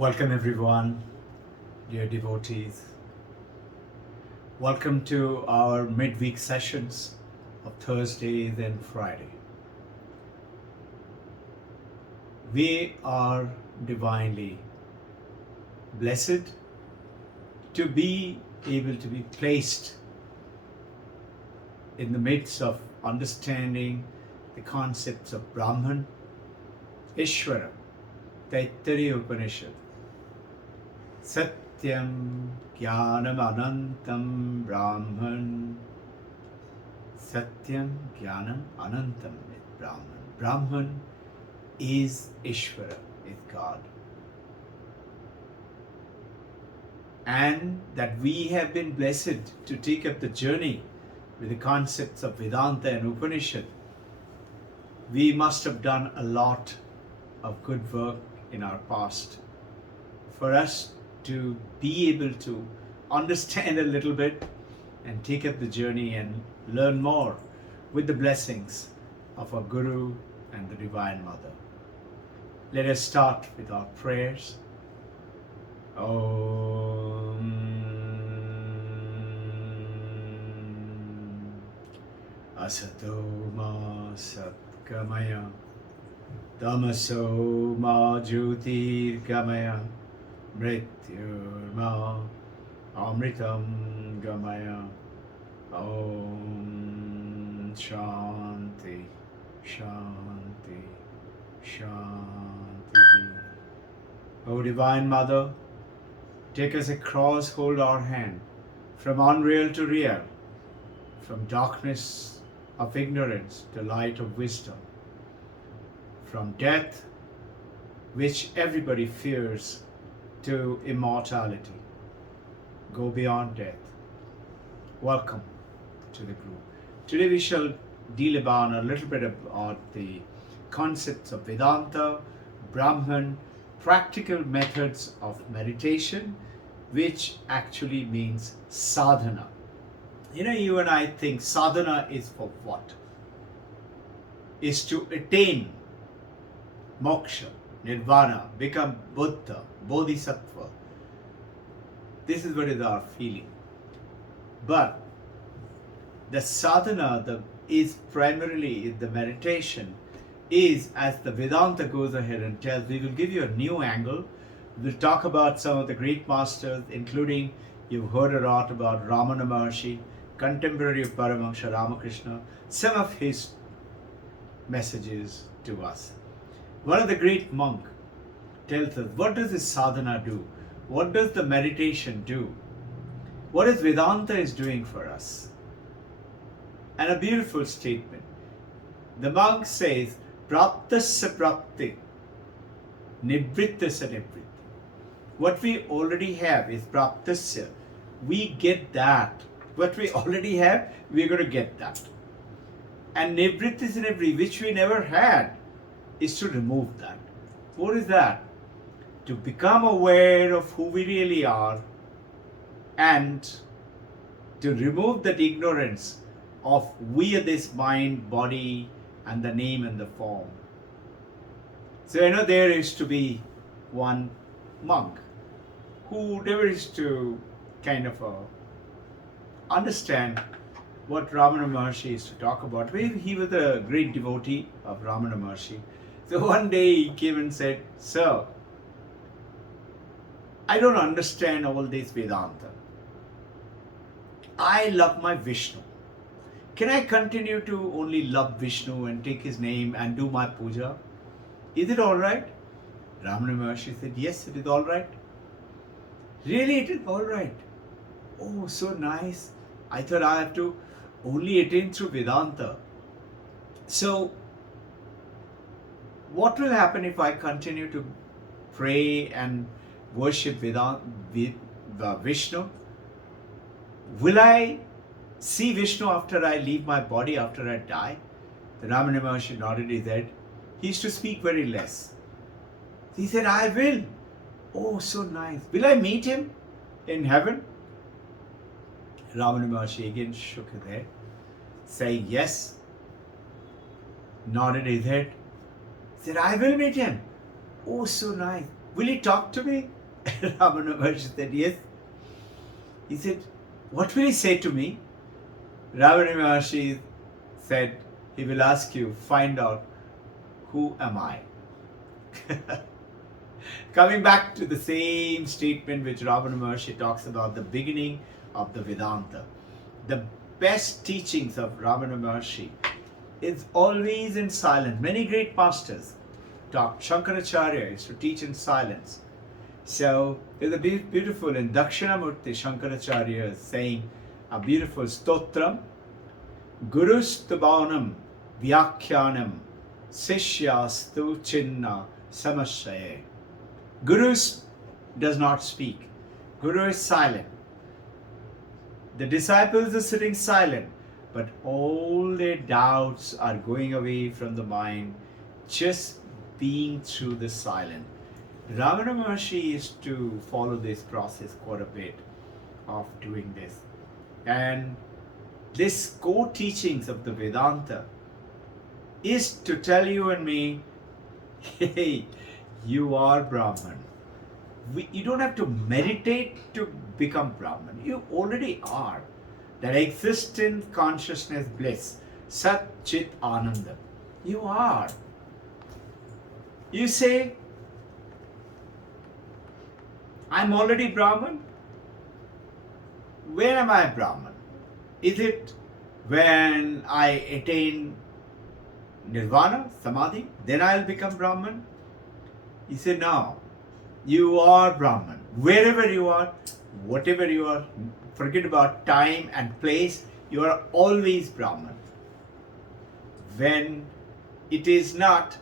Welcome everyone, dear devotees. Welcome to our midweek sessions of Thursdays and Friday. We are divinely blessed to be able to be placed in the midst of understanding the concepts of Brahman, Ishvara, Taittiriya Upanishad, Satyam Jnanam Anantam Brahman. Satyam Jnanam Anantam is Brahman. Brahman is Ishvara, is God. And that we have been blessed to take up the journey with the concepts of Vedanta and Upanishad. We must have done a lot of good work in our past for us to be able to understand a little bit and take up the journey and learn more with the blessings of our Guru and the Divine Mother. Let us start with our prayers. Om Asato Ma Satgamaya Tamaso Ma Jyotirgamaya Mrityurma Amritam Gamaya. Om Shanti Shanti Shanti. O Divine Mother, take us across, hold our hand, from unreal to real, from darkness of ignorance to light of wisdom, from death, which everybody fears, to immortality. Go beyond death. Welcome to the group. Today we shall deal about a little bit about the concepts of Vedanta, Brahman, practical methods of meditation, which actually means sadhana. You and I think sadhana is for what? Is to attain moksha, nirvana, become Buddha, Bodhisattva. This is what is our feeling. But the sadhana is primarily the meditation is, as the Vedanta goes ahead and tells, we will give you a new angle. We'll talk about some of the great masters, including, you've heard a lot about Ramana Maharshi, contemporary of Paramahansa Ramakrishna, some of his messages to us. One of the great monk tells us, what does this sadhana do? What does the meditation do? What is Vedanta is doing for us? And a beautiful statement. The monk says, Praptasya prapti, Nivrittasya nivritti. What we already have is Praptasya. We get that. What we already have, we're going to get that. And Nivrittasya nivritti, which we never had, is to remove that. What is that? To become aware of who we really are and to remove that ignorance of we are this mind, body, and the name and the form. So there is to be one monk who never is to kind of understand what Ramana Maharshi is to talk about. He was a great devotee of Ramana Maharshi. So one day he came and said, Sir, I don't understand all this Vedanta. I love my Vishnu. Can I continue to only love Vishnu and take his name and do my puja? Is it all right? Ramana Maharshi said, yes, it is all right. Really, it is all right. Oh, so nice. I thought I have to only attain through Vedanta. So, what will happen if I continue to pray and worship Vishnu? Will I see Vishnu after I leave my body, after I die? The Ramana Maharshi nodded his head. He used to speak very less. He said, I will. Oh, so nice. Will I meet him in heaven? Ramana Maharshi again shook his head, saying yes, nodded his head, said, I will meet him. Oh, so nice. Will he talk to me? Robbin Ghosh said, yes. He said, what will he say to me? Robbin Ghosh said, he will ask you, find out, who am I? Coming back to the same statement which Robbin Ghosh talks about the beginning of the Vedanta. The best teachings of Robbin Ghosh is always in silence. Many great masters taught. Shankaracharya used to teach in silence. So there's a beautiful in Dakshinamurti Shankaracharya saying a beautiful stotram, Gurustubanam Vyakhyanam Sishyastu Chinna Samashaye. Guru does not speak. Guru is silent. The disciples are sitting silent, but all their doubts are going away from the mind, just being through the silence. Ramana Maharshi used to follow this process quite a bit of doing this. And this core teachings of the Vedanta is to tell you and me, hey, you are Brahman. You don't have to meditate to become Brahman. You already are. That existent consciousness bliss, Sat Chit Ananda. You are. You say, I'm already Brahman. When am I Brahman? Is it when I attain Nirvana, Samadhi? Then I'll become Brahman? He said, no. You are Brahman. Wherever you are, whatever you are, forget about time and place, you are always Brahman. When it is not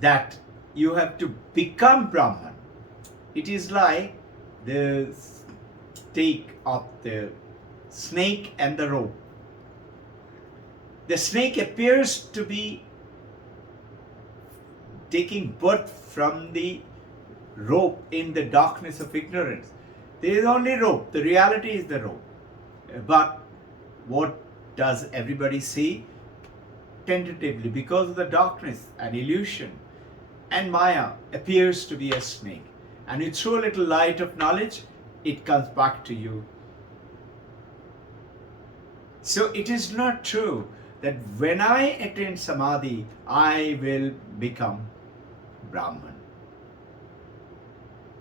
that you have to become Brahman, it is like the stake of the snake and the rope. The snake appears to be taking birth from the rope in the darkness of ignorance. There is only rope. The reality is the rope. But what does everybody see? Tentatively, because of the darkness and illusion and Maya appears to be a snake. And you throw a little light of knowledge, it comes back to you. So it is not true that when I attain Samadhi, I will become Brahman.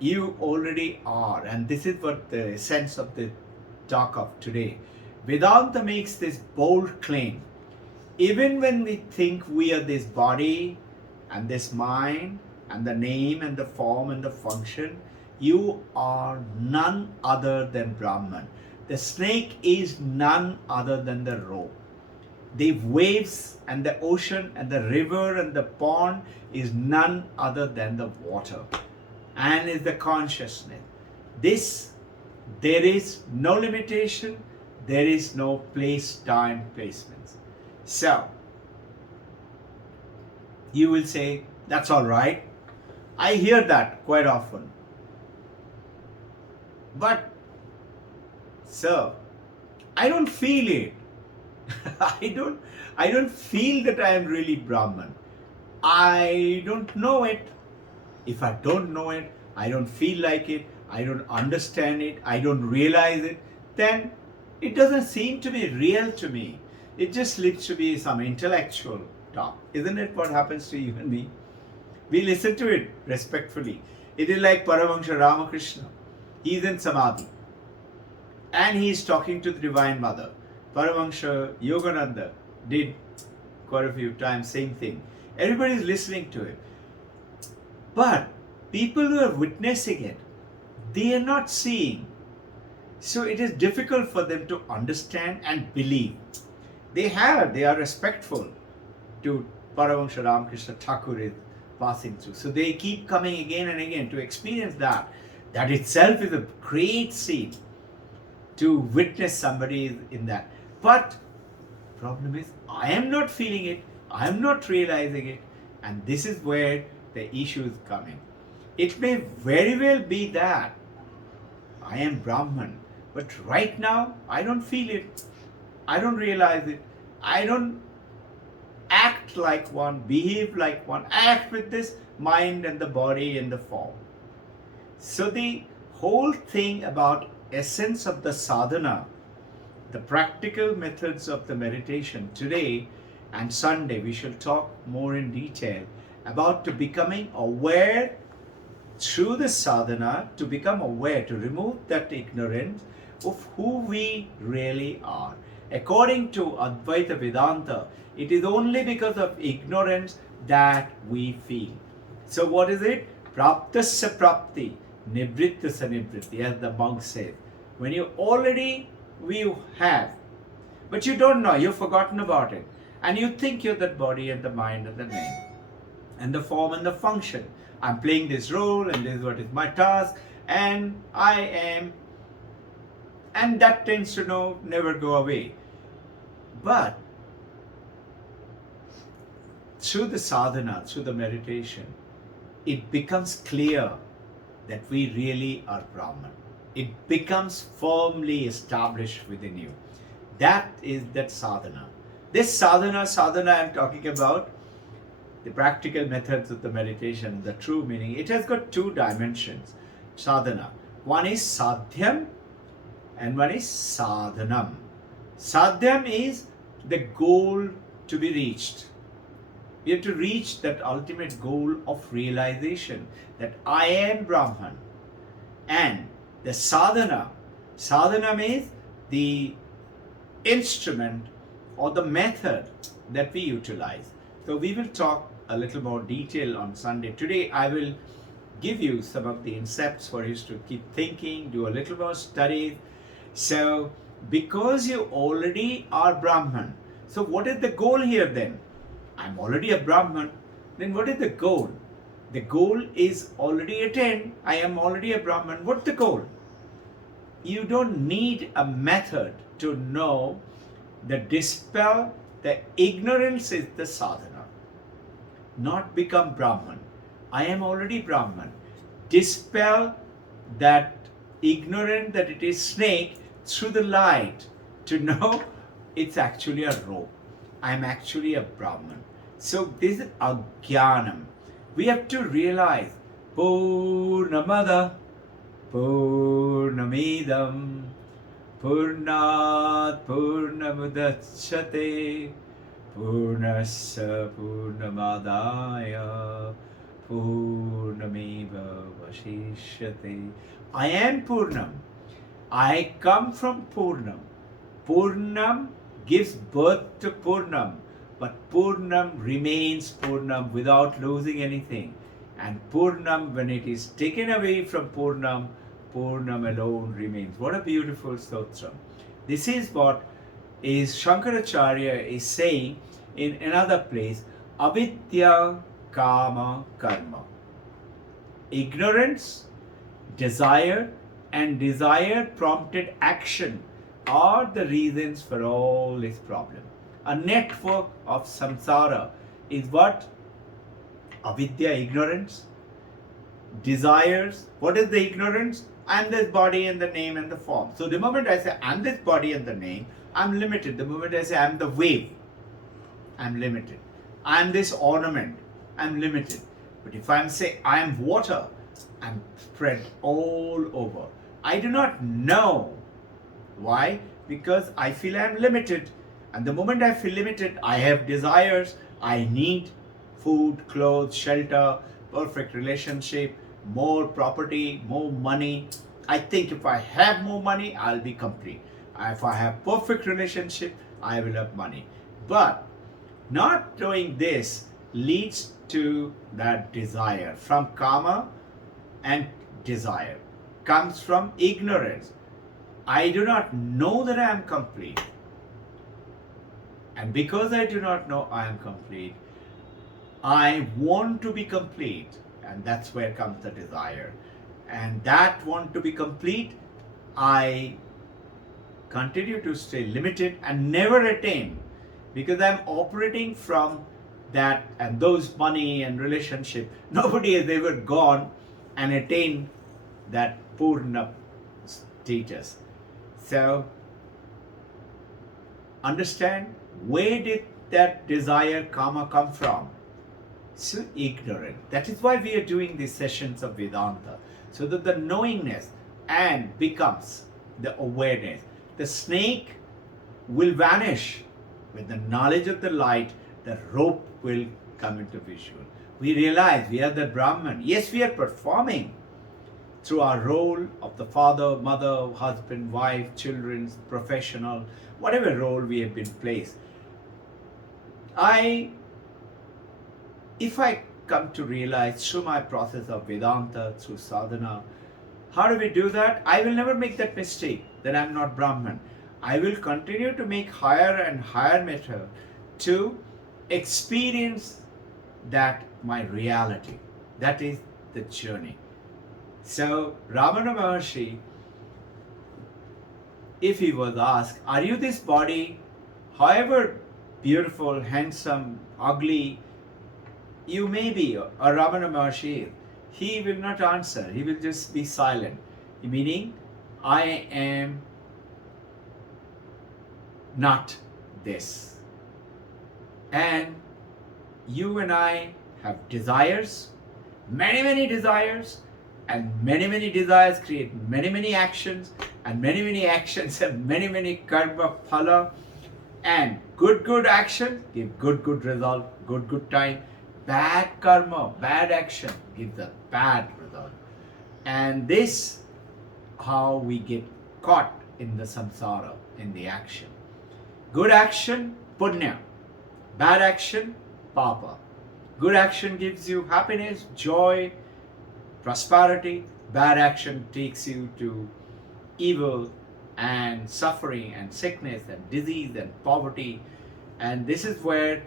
You already are, and this is what the essence of the talk of today. Vedanta makes this bold claim. Even when we think we are this body and this mind and the name and the form and the function, you are none other than Brahman. The snake is none other than the rope. The waves and the ocean and the river and the pond is none other than the water and is the consciousness. This, there is no limitation, there is no place, time, placements. So, you will say, that's all right. I hear that quite often. But, sir, I don't feel it. I don't feel that I am really Brahman. I don't know it. If I don't know it, I don't feel like it, I don't understand it, I don't realize it, then it doesn't seem to be real to me. It just seems to be some intellectual talk. Isn't it what happens to you and me? We listen to it respectfully. It is like Paramahansa Ramakrishna. He is in Samadhi. And he is talking to the Divine Mother. Paramahansa Yogananda did quite a few times, same thing. Everybody is listening to it. But people who are witnessing it, they are not seeing. So it is difficult for them to understand and believe. They are respectful to Paramahansa Ramakrishna Thakur is passing through. So they keep coming again and again to experience that. That itself is a great scene to witness somebody in that. But problem is, I am not feeling it, I am not realizing it, and this is where the issue is coming. It may very well be that I am Brahman, but right now I don't feel it, I don't realize it, I don't act like one, behave like one, act with this mind and the body and the form. So the whole thing about essence of the sadhana, the practical methods of the meditation, today and Sunday we shall talk more in detail about to becoming aware through the sadhana, to become aware, to remove that ignorance of who we really are. According to Advaita Vedanta, it is only because of ignorance that we feel. So what is it? Praptasya prapti, nivrittasya nivritti, as the monk says. When you have, but you don't know, you've forgotten about it. And you think you're that body and the mind and the name and the form and the function. I'm playing this role and this is what is my task and I am, and that tends to never go away. But through the sadhana, through the meditation, it becomes clear that we really are Brahman. It becomes firmly established within you. That is that sadhana. This sadhana I'm talking about, the practical methods of the meditation, the true meaning, it has got two dimensions, sadhana. One is sadhyam and one is sadhanam. Sadhyam is the goal to be reached. We have to reach that ultimate goal of realization that I am Brahman. And the sadhana is the instrument or the method that we utilize. So we will talk a little more detail on Sunday. Today I will give you some of the insights for you to keep thinking, do a little more study. So because you already are Brahman, so what is the goal here then? I'm already a Brahman, then what is the goal? The goal is already attained. I am already a Brahman. What's the goal? You don't need a method to know the dispel the ignorance is the sadhana. Not become Brahman. I am already Brahman. Dispel that ignorance that it is snake through the light to know it's actually a rope. I am actually a Brahman. So this is ajnanam. We have to realize Purnamada Purnamidam Purnat Purnamudachyate Purnasya Purnamadaya Purnameva Vashishyate. I am Purnam. I come from Purnam. Purnam gives birth to Purnam, but Purnam remains Purnam without losing anything. And Purnam, when it is taken away from Purnam, Purnam alone remains. What a beautiful stotram. This is what is Shankaracharya is saying in another place, avidya kama karma. Ignorance, desire, and desire prompted action are the reasons for all this problem. A network of samsara is what? Avidya, ignorance, desires. What is the ignorance? I am this body and the name and the form. So the moment I say I am this body and the name, I am limited. The moment I say I am the wave, I am limited. I am this ornament, I am limited. But if I am say I am water, I am spread all over. I do not know. Why? Because I feel I am limited. And the moment I feel limited, I have desires. I need food, clothes, shelter, perfect relationship, more property, more money. I think if I have more money, I'll be complete. If I have perfect relationship, I will have money. But not doing this leads to that desire. From karma and desire comes from ignorance. I do not know that I am complete. And because I do not know I am complete, I want to be complete. And that's where comes the desire. And that want to be complete, I continue to stay limited and never attain. Because I'm operating from that and those money and relationship. Nobody has ever gone and attained that Purna status. So, understand where did that desire, karma come from? So ignorant. That is why we are doing these sessions of Vedanta, so that the knowingness and becomes the awareness. The snake will vanish with the knowledge of the light. The rope will come into visual. We realize we are the Brahman. Yes, we are performing through our role of the father, mother, husband, wife, children, professional, whatever role we have been placed. If I come to realize through my process of Vedanta, through sadhana, how do we do that? I will never make that mistake that I am not Brahman. I will continue to make higher and higher method to experience that my reality. That is the journey. So Ravana Maharshi, if he was asked, are you this body, however beautiful, handsome, ugly you may be, or Ravana Maharshi, he will not answer. He will just be silent. Meaning, I am not this. And you and I have desires, many desires, and many desires create many actions, and many actions have many karma phala, and good action give good result, good time. Bad karma, bad action gives a bad result. And this how we get caught in the samsara, in the action. Good action, punya. Bad action, papa. Good action gives you happiness, joy, prosperity. Bad action takes you to evil and suffering and sickness and disease and poverty. And this is where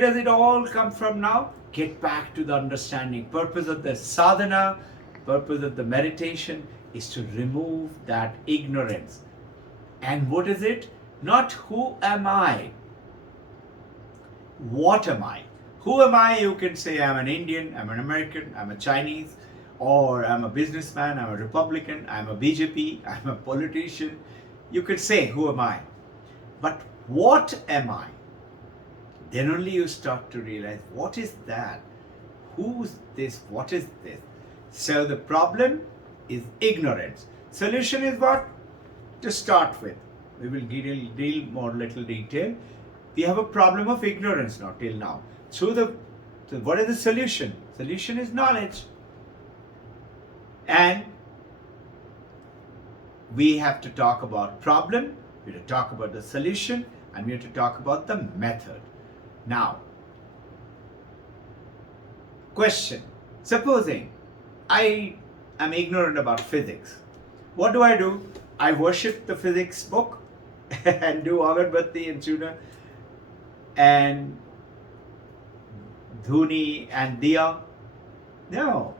does it all come from now? Get back to the understanding. Purpose of the sadhana, purpose of the meditation is to remove that ignorance. And what is it? Not who am I? What am I? Who am I? You can say I'm an Indian, I'm an American, I'm a Chinese, or I'm a businessman, I'm a Republican, I'm a BJP, I'm a politician. You could say, who am I? But what am I? Then only you start to realize, what is that? Who's this? What is this? So the problem is ignorance. Solution is what? To start with. We will deal more little detail. We have a problem of ignorance now till now. So what is the solution? Solution is knowledge. And we have to talk about problem, we have to talk about the solution, and we have to talk about the method. Now, question. Supposing I am ignorant about physics. What do? I worship the physics book and do agarbatti and chuna and dhuni and diya. No.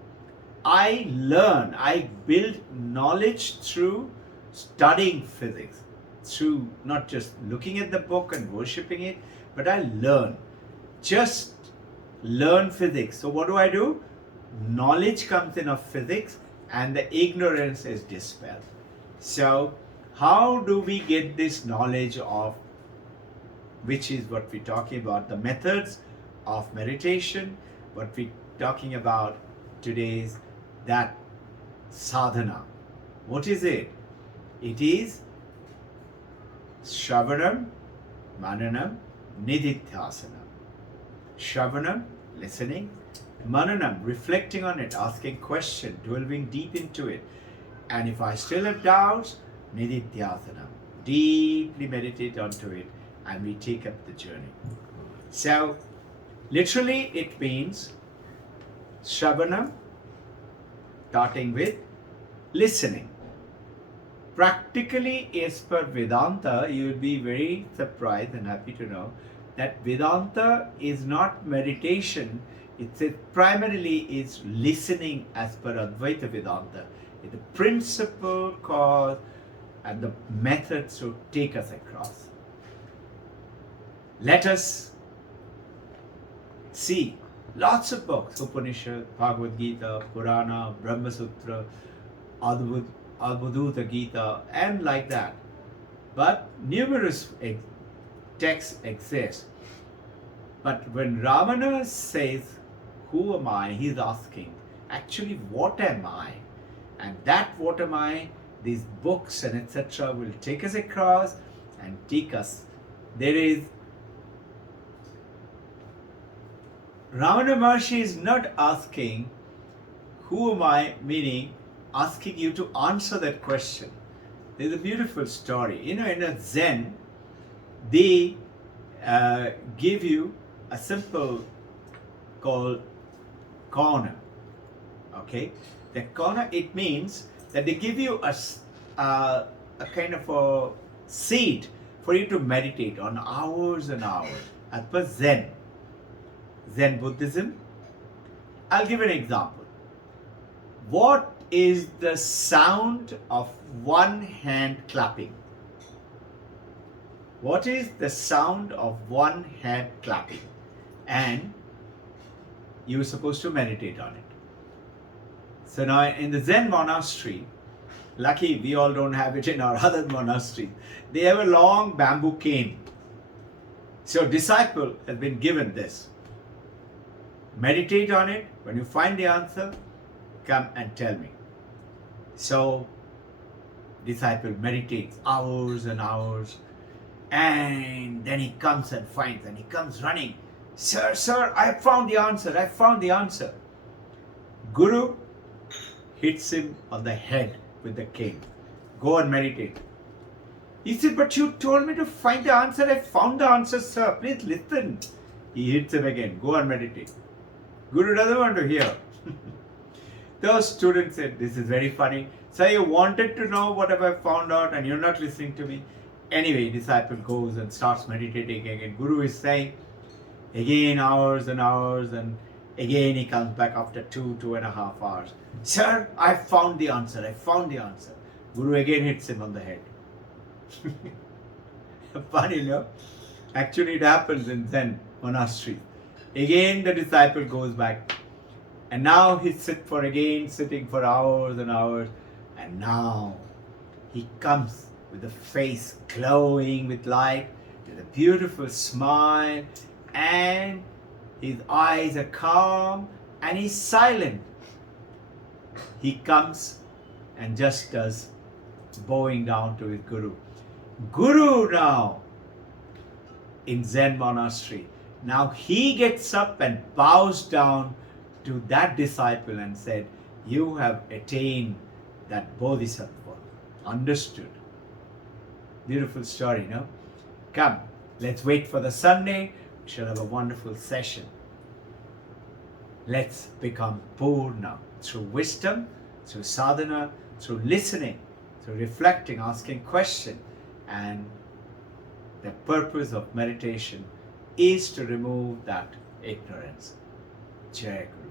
I build knowledge through studying physics, through not just looking at the book and worshipping it, but I learn. Just learn physics. So what do? Knowledge comes in of physics and the ignorance is dispelled. So how do we get this knowledge of, which is what we're talking about, the methods of meditation, what we're talking about today's that sadhana. What is it? It is Shravanam, Mananam, Nididhyasana. Shravanam, listening. Mananam, reflecting on it, asking questions, delving deep into it. And if I still have doubts, Nididhyasana, deeply meditate onto it, and we take up the journey. So, literally it means Shravanam, starting with listening. Practically, as per Vedanta, you will be very surprised and happy to know that Vedanta is not meditation. It primarily is listening as per Advaita Vedanta. It's the principle, cause, and the methods to take us across. Let us see lots of books, Upanishad, Bhagavad Gita, Purana, Brahma Sutra, Advaita Gita, and like that. But numerous texts exist. But when Ravana says, who am I? He's asking, actually, what am I? And that what am I, these books and etc. will take us across and take us. There is, Ravana Maharshi is not asking, who am I, meaning asking you to answer that question. There's a beautiful story. In a Zen, they give you a simple called corner. Okay, the corner, it means that they give you a kind of a seat for you to meditate on hours and hours. As per Zen Buddhism, I'll give an example. What is the sound of one hand clapping? What is the sound of one hand clapping? And you're supposed to meditate on it. So now in the Zen monastery, lucky we all don't have it in our other monasteries, they have a long bamboo cane. So disciple has been given this. Meditate on it. When you find the answer, come and tell me. So disciple meditates hours and hours, and then he comes and finds, and he comes running. Sir, I found the answer. Guru hits him on the head with the cane. Go and meditate. He said, but you told me to find the answer. I found the answer, sir. Please listen. He hits him again. Go and meditate. Guru doesn't want to hear. Those students said, this is very funny. Sir, you wanted to know what have I found out and you're not listening to me. Anyway, disciple goes and starts meditating again. Guru is saying, again hours and hours, and again he comes back after 2.5 hours. Sir, I found the answer. Guru again hits him on the head. Funny, no? Actually, it happens in Zen monastery. Again, the disciple goes back, and now he's sitting for hours and hours, and now he comes with a face glowing with light, with a beautiful smile, and his eyes are calm, and he's silent. He comes and just does bowing down to his Guru. Guru now in Zen monastery. Now he gets up and bows down to that disciple and said, you have attained that bodhisattva. Understood. Beautiful story, no? Come, let's wait for the Sunday. We shall have a wonderful session. Let's become Purna through wisdom, through sadhana, through listening, through reflecting, asking questions. And the purpose of meditation is to remove that ignorance. Jai Guru.